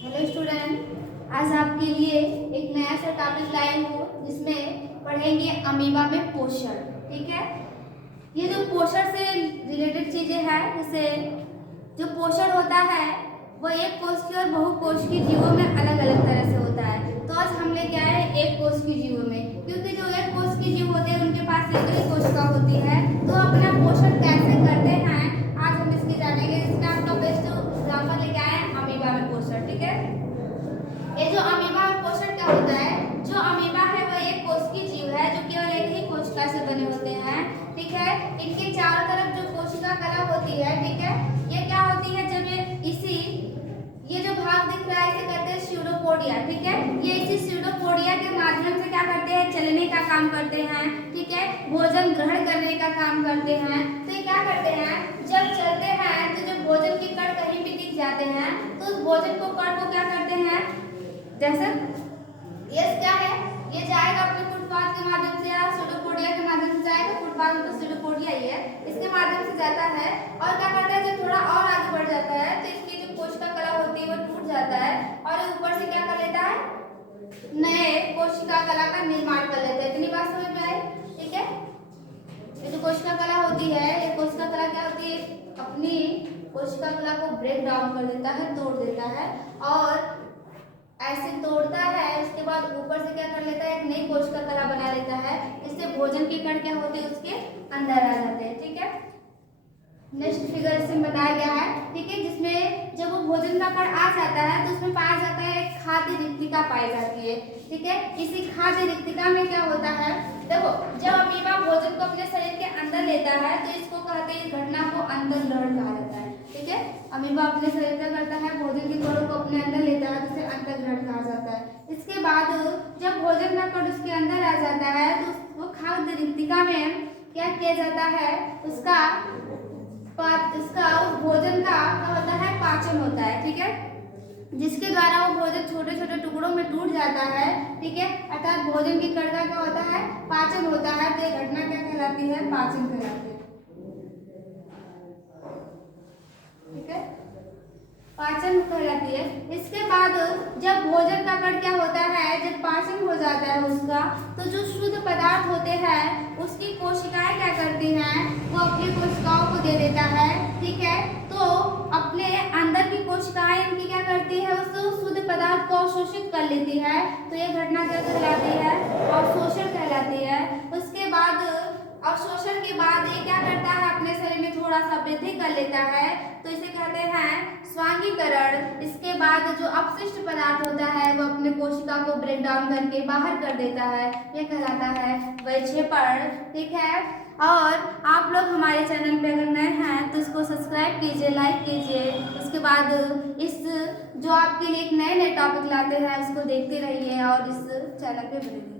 Hello student, आज आपके लिए एक नया सा टॉपिक लाई हूँ जिसमें पढ़ेंगे अमीबा में पोषण। ठीक है, ये जो पोषण से रिलेटेड चीजें हैं, जैसे जो पोषण होता है वो एक कोश की और बहुकोशिकीय जीवों में अलग अलग तरह से होता है। तो आज हम लेके आए हैं एक कोशिकीय जीवों में, क्योंकि जो एक कोशिकीय जीव होते हैं उनके पास एक ही कोशिका होती है, तो अपना पोषण कैसे करते हैं आज हम इसकी जानेंगे। इसमें आपका बेस्ट एग्जाम्पल लेके आए हैं अमीबा में पोषण। ठीक है, ये जो अमीबा में पोषण क्या होता है, जो अमीबा है वो एक कोशिकीय जीव है जो केवल एक ही कोशिका से बने होते हैं। ठीक है, इनके चारों तरफ जो कोशिका कला होती है, ठीक है, ये क्या होती है, जब ये जो भाग दिख रहा है इसे कहते हैं स्यूडोपोडिया। ठीक है, ये इसी स्यूडोपोडिया के माध्यम से क्या करते हैं, चलने का काम करते हैं। ठीक है, भोजन ग्रहण करने का काम करते हैं। तो ये क्या करते हैं, जब चलते हैं तो जो भोजन के कण कहीं भी दिख जाते हैं तो उस भोजन को कण को क्या करते हैं, जैसे ये क्या है, ये जाएगा अपने फुटपाथ के माध्यम से या स्यूडोपोडिया के माध्यम से जाएगा। फुटपाथ में तो स्यूडोपोडिया ही है, इसके माध्यम से जाता है और क्या करता है, जब थोड़ा और आगे बढ़ जाता है तो इसकी जो कोशिका कला होती है वो टूट जाता है और ऊपर से क्या कर लेता है, नए कोशिका कला का निर्माण कर लेता है। इतनी बात समझ में आई। ठीक है, ये जो कोशिका कला होती है, ये कोशिका कला क्या होती है, अपनी कोशिका कला को ब्रेक डाउन कर देता है, तोड़ देता है और ऐसे तोड़ता है, उसके बाद ऊपर से क्या कर लेता है, एक नई कोशिका कला बना लेता है, इससे भोजन के कण क्या होते हैं उसके अंदर आ जाते हैं। ठीक है, नेक्स्ट फिगर इसमें बताया गया है। ठीक है, जिसमें जब वो भोजन का कण आ जाता है तो उसमें पाया जाता है एक खाद्य रिक्तिका पाई जाती है। ठीक है, इसी खाद्य रिक्तिका में क्या होता है, देखो जब अमीबा भोजन को अपने शरीर के अंदर लेता है तो इसको कहते हैं, इस घटना को अंतर्ग्रहण कहा जाता है। ठीक है, अमीबा अपने शरीर का करता है, भोजन के कणों को अपने अंदर लेता है, जिसे अंतर्ग्रहण कहा जाता है। इसके बाद जब भोजन का कण उसके अंदर आ जाता है तो वो खाद्य रिक्तिका में क्या किया जाता है, उसका उस भोजन का क्या होता है, पाचन होता है। ठीक है, जिसके द्वारा वो भोजन छोटे छोटे टुकड़ों में टूट जाता है। ठीक है, अर्थात भोजन की कण का क्या होता है, पाचन होता है। तो ये घटना क्या कहलाती है, पाचन कहलाती है। ठीक है, पाचन कहलाती है। इसके बाद जब भोजन का कण क्या होता है, जब पाचन हो जाता है उसका, तो जो शुद्ध पदार्थ होते हैं उसकी कोशिकाएं क्या करती हैं, वो अपनी कोशिकाओं को दे देता है। ठीक है, तो अपने अंदर की कोशिकाएं इनकी क्या करती है, उस शुद्ध पदार्थ को अवशोषित कर लेती है। तो ये घटना क्या कहलाती है, अवशोषण कहलाती है। उसके बाद अवशोषण के बाद ये क्या करता है, अपने शरीर में थोड़ा सा वृद्धि कर लेता है, तो इसे कहते हैं स्वांगीकरण। इसके बाद जो अपशिष्ट पदार्थ होता है वो अपने कोशिका को ब्रेक डाउन करके बाहर कर देता है, यह कहलाता है विक्षेपण। ठीक है, और आप लोग हमारे चैनल पे अगर नए हैं तो इसको सब्सक्राइब कीजिए, लाइक कीजिए। उसके बाद इस जो आपके लिए एक नए नए टॉपिक लाते हैं उसको देखते रहिए और इस चैनल पे बने रहिए।